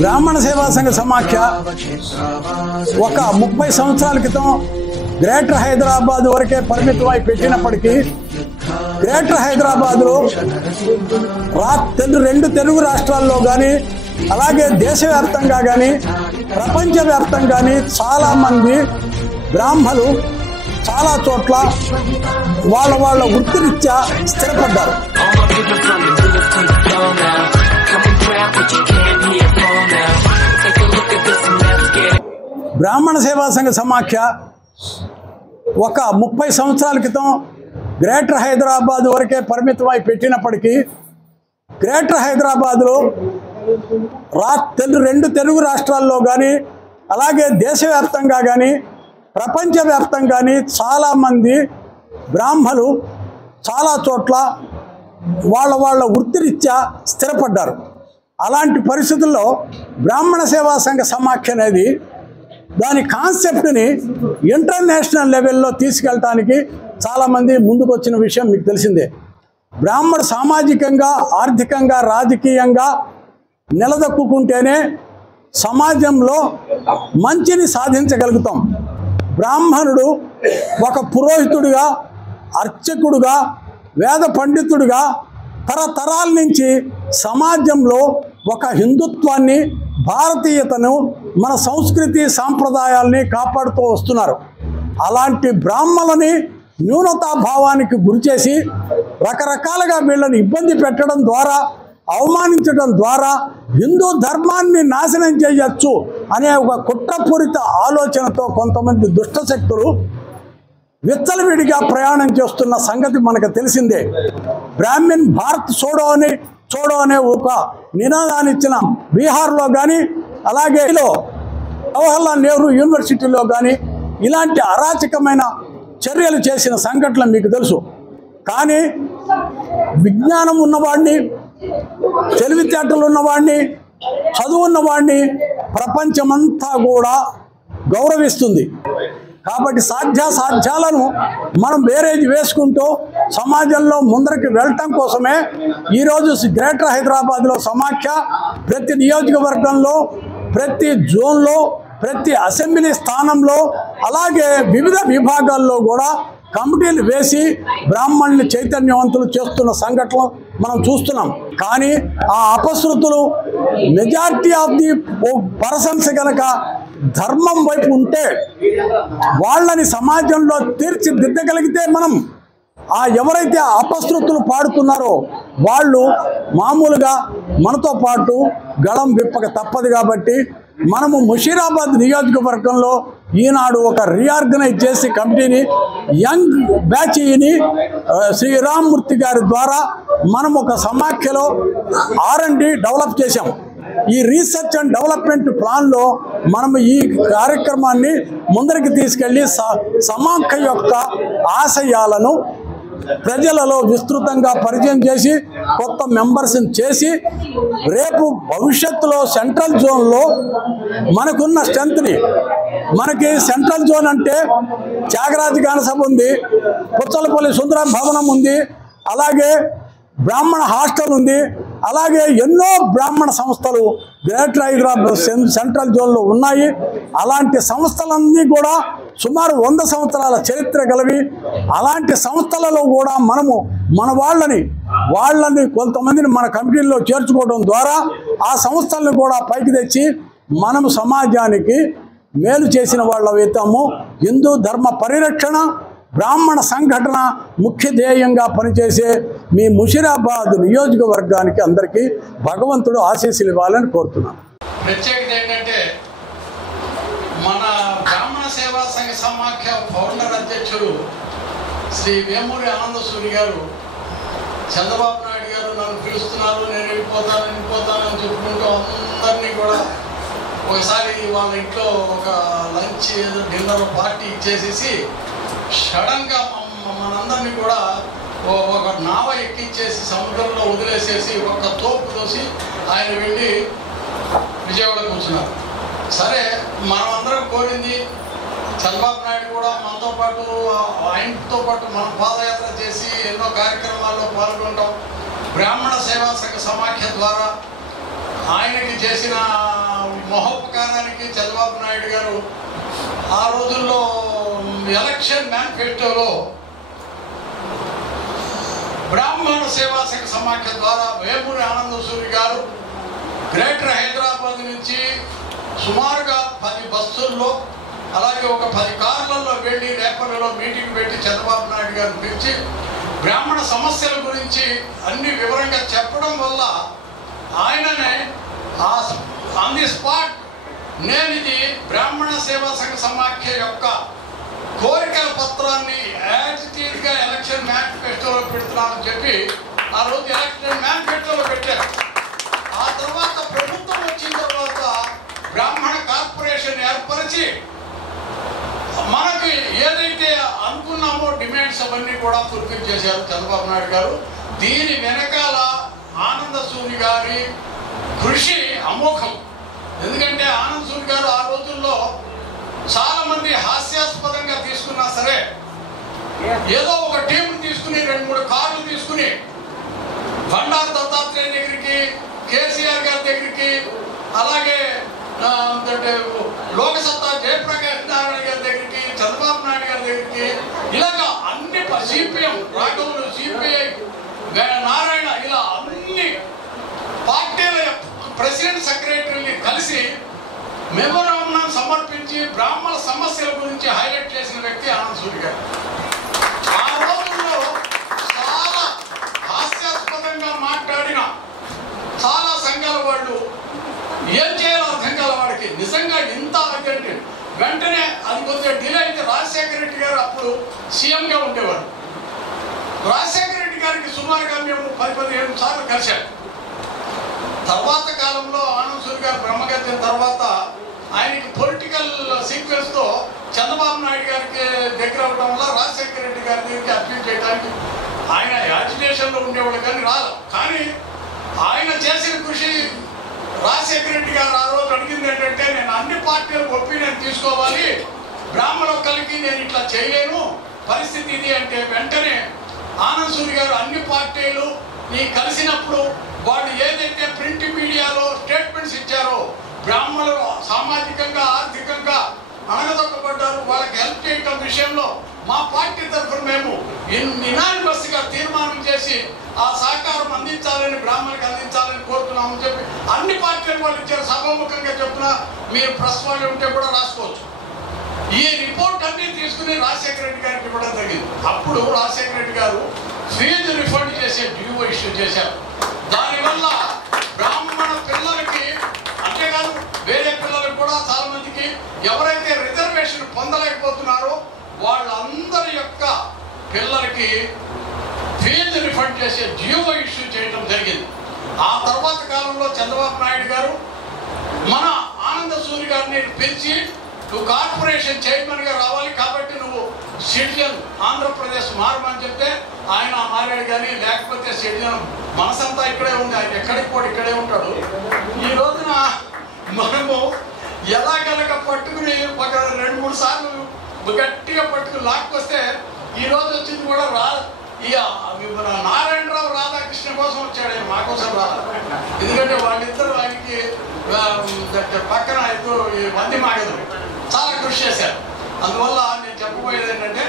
బ్రాహ్మణ సేవా సంఘ సమాఖ్య ఒక 30 సంవత్సరాల క్రితం గ్రేటర్ హైదరాబాద్ వరకే పరిమితమై పెట్టినప్పటికీ గ్రేటర్ హైదరాబాద్లో రెండు తెలుగు రాష్ట్రాల్లో కానీ అలాగే దేశవ్యాప్తంగా కానీ ప్రపంచవ్యాప్తంగా కానీ చాలామంది బ్రాహ్మలు చాలా చోట్ల వాళ్ళ వృత్తిరీత్యా స్థిరపడ్డారు. బ్రాహ్మణ సేవా సంఘ సమాఖ్య ఒక 30 సంవత్సరాల క్రితం గ్రేటర్ హైదరాబాద్ వరకే పరిమితమై పెట్టినప్పటికీ గ్రేటర్ హైదరాబాద్లో రెండు తెలుగు రాష్ట్రాల్లో కానీ అలాగే దేశవ్యాప్తంగా కానీ ప్రపంచవ్యాప్తంగా కానీ చాలామంది బ్రాహ్మలు చాలా చోట్ల వాళ్ళ వృత్తిరీత్యా స్థిరపడ్డారు. అలాంటి పరిస్థితుల్లో బ్రాహ్మణ సేవా సంఘ సమాఖ్య అనేది దాని కాన్సెప్ట్ని ఇంటర్నేషనల్ లెవెల్లో తీసుకెళ్ళటానికి చాలామంది ముందుకు వచ్చిన విషయం మీకు తెలిసిందే. బ్రాహ్మడు సామాజికంగా ఆర్థికంగా రాజకీయంగా నిలదొక్కుంటేనే సమాజంలో మంచిని సాధించగలుగుతాం. బ్రాహ్మణుడు ఒక పురోహితుడిగా అర్చకుడుగా వేద పండితుడిగా తరతరాల నుంచి సమాజంలో ఒక హిందుత్వాన్ని భారతీయతను మన సంస్కృతి సాంప్రదాయాల్ని కాపాడుతూ వస్తున్నారు. అలాంటి బ్రాహ్మణులని న్యూనతాభావానికి గురిచేసి రకరకాలుగా వీళ్ళని ఇబ్బంది పెట్టడం ద్వారా అవమానించడం ద్వారా హిందూ ధర్మాన్ని నాశనం చేయొచ్చు అనే ఒక కుట్రపూరిత ఆలోచనతో కొంతమంది దుష్టశక్తులు విచ్చలవిడిగా ప్రయాణం చేస్తున్న సంగతి మనకు తెలిసిందే. బ్రాహ్మణ్ భారత్ చూడో అనే ఒక నినాదాన్ని ఇచ్చిన బీహార్లో కానీ అలాగే జవహర్లాల్ నెహ్రూ యూనివర్సిటీలో కానీ ఇలాంటి అరాచకమైన చర్యలు చేసిన సంఘటనలు మీకు తెలుసు. కానీ విజ్ఞానం ఉన్నవాడిని, తెలివితేటలు ఉన్నవాడిని, చదువు ఉన్నవాడిని ప్రపంచమంతా కూడా గౌరవిస్తుంది. కాబట్టి సాధ్యాలను మనం బేరేజ్ వేసుకుంటూ సమాజంలో ముందరికి వెళ్ళటం కోసమే ఈరోజు గ్రేటర్ హైదరాబాద్లో సమాఖ్య ప్రతి నియోజకవర్గంలో ప్రతి జోన్లో ప్రతి అసెంబ్లీ స్థానంలో అలాగే వివిధ విభాగాల్లో కూడా కమిటీలు వేసి బ్రాహ్మణుల్ని చైతన్యవంతులు చేస్తున్న సంఘటనలు మనం చూస్తున్నాం. కానీ ఆ అపశృతులు మెజారిటీ ఆఫ్ ది పర్సన్స్ కనుక ధర్మం వైపు ఉంటే వాళ్ళని సమాజంలో తీర్చిదిద్దగలిగితే మనం ఎవరైతే అపశృతులు పాడుతున్నారో వాళ్ళు మామూలుగా మనతో పాటు గళం విప్పక తప్పదు. కాబట్టి మనము ముషీరాబాద్ నియోజకవర్గంలో ఈనాడు ఒక రీఆర్గనైజ్ చేసి కమిటీని యంగ్ బ్యాచ్ని శ్రీరామ్మూర్తి గారి ద్వారా మనం ఒక సమాఖ్యలో R&D డెవలప్ చేశాం. ఈ రీసెర్చ్ అండ్ డెవలప్మెంట్ ప్లాన్లో మనము ఈ కార్యక్రమాన్ని ముందరికి తీసుకెళ్ళి సమాఖ్య యొక్క ఆశయాలను ప్రజలలో విస్తృతంగా పరిచయం చేసి కొత్త మెంబర్స్ని చేసి రేపు భవిష్యత్తులో సెంట్రల్ జోన్లో మనకున్న స్ట్రెంత్ని మనకి సెంట్రల్ జోన్ అంటే త్యాగరాజ గానసభ ఉంది, పుచ్చలపల్లి సుందర భవనం ఉంది, అలాగే బ్రాహ్మణ హాస్టల్ ఉంది, అలాగే ఎన్నో బ్రాహ్మణ సంస్థలు గ్రేటర్ హైదరాబాద్ సెంట్రల్ జోన్లో ఉన్నాయి. అలాంటి సంస్థలన్నీ కూడా సుమారు 100 సంవత్సరాల చరిత్ర గలవి. అలాంటి సంస్థలలో కూడా మనము మన వాళ్ళని కొంతమందిని మన కమిటీల్లో చేర్చుకోవడం ద్వారా ఆ సంస్థలను కూడా పైకి తెచ్చి మనము సమాజానికి మేలు చేసిన వాళ్ళమైతాము. హిందూ ధర్మ పరిరక్షణ బ్రాహ్మణ సంఘటన ముఖ్య ధ్యేయంగా పనిచేసే మీ ముషీరాబాద్ నియోజకవర్గానికి అందరికీ భగవంతుడు ఆశీస్సులు ఇవ్వాలని కోరుతున్నాను. ప్రత్యేకత ఏంటంటే మన బ్రాహ్మణ సేవా సంఘ సమాఖ్య ఫౌండర్ అధ్యక్షుడు శ్రీ వేమూరి ఆనంద సూరి గారు చంద్రబాబు నాయుడు గారు నన్ను పిలుస్తున్నారు, నేను వెళ్ళిపోతాను అని చెప్పుకుంటూ అందరినీ కూడా ఒకసారి వాళ్ళ ఇంట్లో ఒక లంచ్ డిన్నర్ పార్టీ ఇచ్చేసేసి సడన్గా మనందరినీ కూడా ఒక నావ ఎక్కించేసి సముద్రంలో వదిలేసేసి ఒక తోపు తోసి ఆయన వెళ్ళి విజయవాడ కూర్చున్నారు. సరే మనమందరం కోరింది చంద్రబాబు నాయుడు కూడా మనతో పాటు ఆయనతో పాటు మనం పాదయాత్ర చేసి ఎన్నో కార్యక్రమాల్లో పాల్గొంటాం. బ్రాహ్మణ సేవా సంఘ సమాఖ్య ద్వారా ఆయనకి చేసిన మహోపకారానికి చంద్రబాబు నాయుడు గారు ఆ రోజుల్లో ఎలక్షన్ మేనిఫెస్టోలో బ్రాహ్మణ సేవా సంఘ సమాఖ్య ద్వారా వేమూరి ఆనంద సూరి గారు గ్రేటర్ హైదరాబాద్ నుంచి సుమారుగా 10 బస్సుల్లో అలాగే ఒక 10 కార్లలో వెళ్ళి రేపల్లిలో మీటింగ్ పెట్టి చంద్రబాబు నాయుడు గారు పిలిచి బ్రాహ్మణ సమస్యల గురించి అన్ని వివరంగా చెప్పడం వల్ల ఆయననే ఆన్ ది స్పాట్ నేను ఇది బ్రాహ్మణ సేవా సంఘ సమాఖ్య యొక్క కోరికల పత్రాన్ని యాజిటీవ్గా ఎలక్షన్ మేనిఫెస్టోలో పెడుతున్నానని చెప్పి ఆ రోజు ఎలక్షన్ మేనిఫెస్టోలో పెట్టారు. ఆ తర్వాత ప్రభుత్వం వచ్చిన తర్వాత బ్రాహ్మణ కార్పొరేషన్ ఏర్పరిచి మనకి ఏదైతే అనుకున్నామో డిమాండ్స్ అవన్నీ కూడా ఫుల్ఫిల్ చేశారు చంద్రబాబు నాయుడు గారు. దీని వెనకాల ఆనంద సూరి గారి కృషి అమోఘం. ఎందుకంటే ఆనంద సూరి గారు ఆ రోజుల్లో చాలా మంది హాస్యాస్పదంగా తీసుకున్నా సరే ఏదో ఒక టీం తీసుకుని 2-3 కార్లు తీసుకుని బండారు దత్తాత్రేయ దగ్గరికి, కేసీఆర్ గారి దగ్గరికి, అలాగే లోకసత్తా జయప్రకాష్ నారాయణ గారి దగ్గరికి, చంద్రబాబు నాయుడు గారి దగ్గరికి, ఇలాగా అన్ని సిపిఎం రాఘవులు, సిపిఐ నారాయణ, ఇలా అన్ని పార్టీల ప్రెసిడెంట్ సెక్రటరీని కలిసి మెమోరాండం సమర్పించి బ్రాహ్మణ సమస్యల గురించి హైలైట్ చేసిన వ్యక్తి ఆనంద సూరి గారు. ఆ రోజుల్లో చాలా హాస్యాస్పదంగా మాట్లాడిన చాలా సంఘాల వాళ్ళు ఏం చేయాలో అర్థం కాల వాడికి నిజంగా ఇంత అర్జెంట్. వెంటనే అది కొద్దిగా డిలే అయితే రాజశేఖర రెడ్డి గారు అప్పుడు సీఎంగా ఉండేవారు. రాజశేఖర రెడ్డి గారికి సుమారుగా మేము 10-15 సార్లు కలిశాం. తర్వాత కాలంలో ఆనంద సూరి గారు బ్రహ్మగత్యం తర్వాత ఆయనకి పొలిటికల్ సీక్వెన్స్తో చంద్రబాబు నాయుడు గారికి దగ్గర అవడం వల్ల రాజశేఖర రెడ్డి గారి దగ్గరికి అప్పీల్ చేయడానికి ఆయన యాజిటేషన్లో ఉండేవాడు కానీ రాదు. కానీ ఆయన చేసిన కృషి రాజశేఖర రెడ్డి గారు ఆ రోజు అడిగింది ఏంటంటే, నేను అన్ని పార్టీలకు ఒపీనియన్ తీసుకోవాలి, బ్రాహ్మణ ఒక్కరికి నేను ఇట్లా చేయలేను, పరిస్థితి ఇది అంటే వెంటనే ఆనంద సూరి గారు అన్ని పార్టీలు కలిసినప్పుడు వాళ్ళు ఏదైతే ప్రింట్ మీడియాలో స్టేట్మెంట్స్ ఇచ్చారో బ్రాహ్మణులు సామాజికంగా ఆర్థికంగా అణగదొక్కబడ్డారు, వాళ్ళకి హెల్ప్ చేయటం విషయంలో మా పార్టీ తరఫున మేము యునానిమస్గా తీర్మానం చేసి ఆ సహకారం అందించాలని, బ్రాహ్మణులకు అందించాలని కోరుతున్నామని చెప్పి అన్ని పార్టీలకు వాళ్ళు ఇచ్చారు. సభాముఖంగా చెప్పిన మీరు ప్రెస్ వాళ్ళు ఉంటే కూడా రాసుకోవచ్చు. ఈ రిపోర్ట్ అన్ని తీసుకుని రాజశేఖర రెడ్డి గారికి ఇవ్వడం జరిగింది. అప్పుడు రాజశేఖర రెడ్డి గారు ఫీజు రిఫండ్ చేసే డ్యూ ఇష్యూ చేశారు. దానివల్ల బ్రాహ్మణ పిల్లలకి అంతేకాదు వేరే పిల్లలకు కూడా చాలా మందికి ఎవరైతే రిజర్వేషన్ పొందలేకపోతున్నారో వాళ్ళందరి యొక్క పిల్లలకి ఫీజు రిఫండ్ చేసే డ్యూ ఇష్యూ చేయడం జరిగింది. ఆ తర్వాత కాలంలో చంద్రబాబు నాయుడు గారు మన ఆనంద సూరి గారిని పిలిచి, నువ్వు కార్పొరేషన్ చైర్మన్గా రావాలి కాబట్టి నువ్వు సిటిజన్ ఆంధ్రప్రదేశ్ మారమని చెప్తే ఆయన మారాడు. కానీ లేకపోతే సిటిజన్ మనసంతా ఇక్కడే ఉంది, ఆయన ఎక్కడికి కూడా ఇక్కడే ఉంటాడు. ఈ రోజున మనము ఎలా కనుక పట్టుకుని ఒక 2-3 సార్లు గట్టిగా పట్టుకుని లాక్కొస్తే ఈ రోజు వచ్చింది కూడా నారాయణరావు రాధాకృష్ణ కోసం వచ్చాడు, ఆయన మా కోసం రాదు. ఎందుకంటే వాళ్ళిద్దరు ఆయనకి పక్కన ఇద్దరు వంది మాగదు చాలా కృషి చేశారు. అందువల్ల నేను చెప్పబోయేది ఏంటంటే